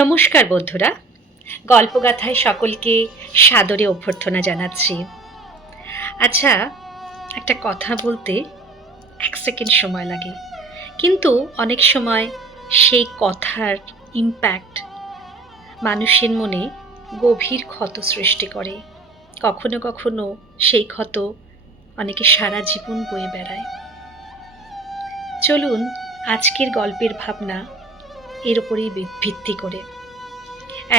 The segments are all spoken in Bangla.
নমস্কার বন্ধুরা, গল্পগাথায় সকলকে সাদরে অভ্যর্থনা জানাচ্ছি। আচ্ছা, একটা কথা বলতে ১ সেকেন্ড সময় লাগে, কিন্তু অনেক সময় সেই কথার ইম্প্যাক্ট মানুষের মনে গভীর ক্ষত সৃষ্টি করে। কখনো কখনো সেই ক্ষত অনেকে সারা জীবন বয়ে বেড়ায়। চলুন আজকের গল্পের ভাবনা এর উপরেই ভিত্তি করে।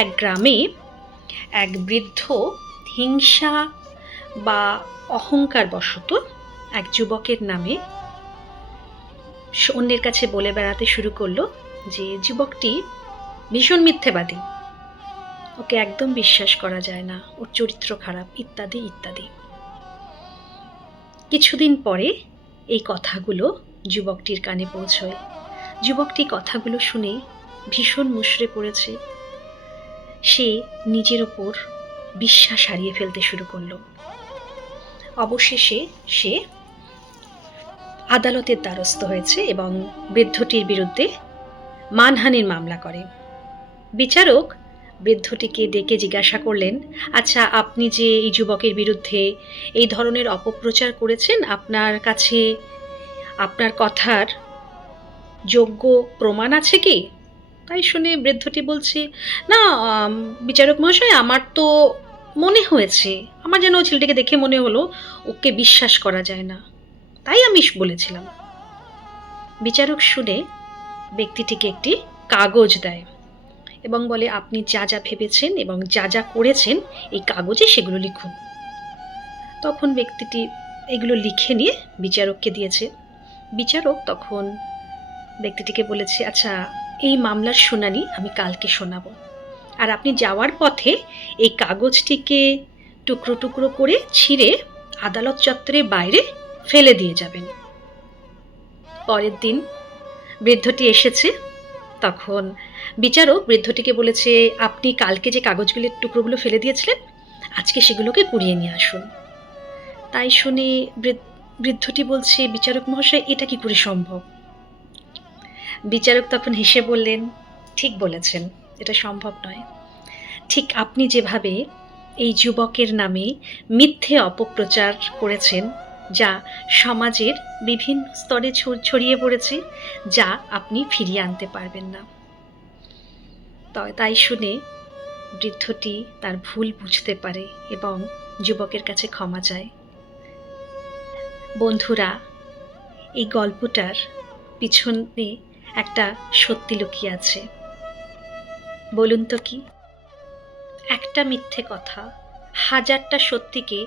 এক গ্রামে এক বৃদ্ধ হিংসা বা অহংকার বশত এক যুবকের নামে অন্যের কাছে বলে বেড়াতে শুরু করলো যে যুবকটি ভীষণ মিথ্যেবাদী, ওকে একদম বিশ্বাস করা যায় না, ওর চরিত্র খারাপ, ইত্যাদি ইত্যাদি। কিছুদিন পরে এই কথাগুলো যুবকটির কানে পৌঁছয়। যুবকটি কথাগুলো শুনে ভীষণ মুষড়ে পড়েছে। সে নিজের ওপর বিশ্বাস হারিয়ে ফেলতে শুরু করলো। অবশেষে সে আদালতের দ্বারস্থ হয়েছে এবং বৃদ্ধটির বিরুদ্ধে মানহানির মামলা করে। বিচারক বৃদ্ধটিকে ডেকে জিজ্ঞাসা করলেন, আচ্ছা, আপনি যে এই যুবকের বিরুদ্ধে এই ধরনের অপপ্রচার করেছেন, আপনার কাছে আপনার কথার যোগ্য প্রমাণ আছে কি? তাই শুনে বৃদ্ধটি বলছে, না বিচারক মহাশয়, আমার তো মনে হয়েছে, আমার যেন ওই ছেলেটিকে দেখে মনে হলো ওকে বিশ্বাস করা যায় না, তাই আমি বলেছিলাম। বিচারক শুনে ব্যক্তিটিকে একটি কাগজ দেয় এবং বলে, আপনি যা যা ভেবেছেন এবং যা যা করেছেন এই কাগজে সেগুলো লিখুন। তখন ব্যক্তিটি এগুলো লিখে নিয়ে বিচারককে দিয়েছে। বিচারক তখন ব্যক্তিটিকে বলেছে, আচ্ছা, এই মামলার শুনানি আমি কালকে শোনাবো, আর আপনি যাওয়ার পথে এই কাগজটিকে টুকরো টুকরো করে ছিঁড়ে আদালত চত্বরের বাইরে ফেলে দিয়ে যাবেন। পরের দিন বৃদ্ধটি এসেছে। তখন বিচারক বৃদ্ধটিকে বলেছে, আপনি কালকে যে কাগজগুলির টুকরোগুলো ফেলে দিয়েছিলেন, আজকে সেগুলোকে কুড়িয়ে নিয়ে আসুন। তাই শুনে বৃদ্ধটি বলছে, বিচারক মহাশয়, এটা কি করে সম্ভব? বিচারক তখন হেসে বললেন, ঠিক বলেছেন, এটা সম্ভব নয়। ঠিক আপনি যেভাবে এই যুবকের নামে মিথ্যে অপপ্রচার করেছেন, যা সমাজের বিভিন্ন স্তরে ছড়িয়ে পড়েছে, যা আপনি ফিরিয়ে আনতে পারবেন না। তাই শুনে বৃদ্ধটি তার ভুল বুঝতে পারে এবং যুবকের কাছে ক্ষমা চায়। বন্ধুরা, এই গল্পটার পিছনে একটা সত্যি লুকিয়ে আছে। বলুন তো কি? একটা মিথ্যে কথা হাজারটা সত্যিকে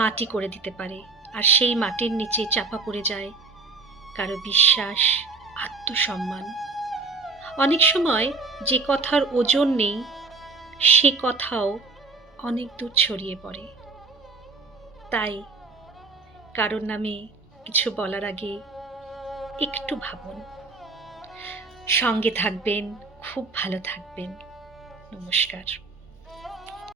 মাটি করে দিতে পারে, আর সেই মাটির নিচে চাপা পড়ে যায় কারো বিশ্বাস, আত্মসম্মান। অনেক সময় যে কথার ওজন নেই সে কথাও অনেক দূর ছড়িয়ে পড়ে। তাই কারোর নামে কিছু বলার আগে একটু ভাবুন। সঙ্গে থাকবেন, খুব ভালো থাকবেন। নমস্কার।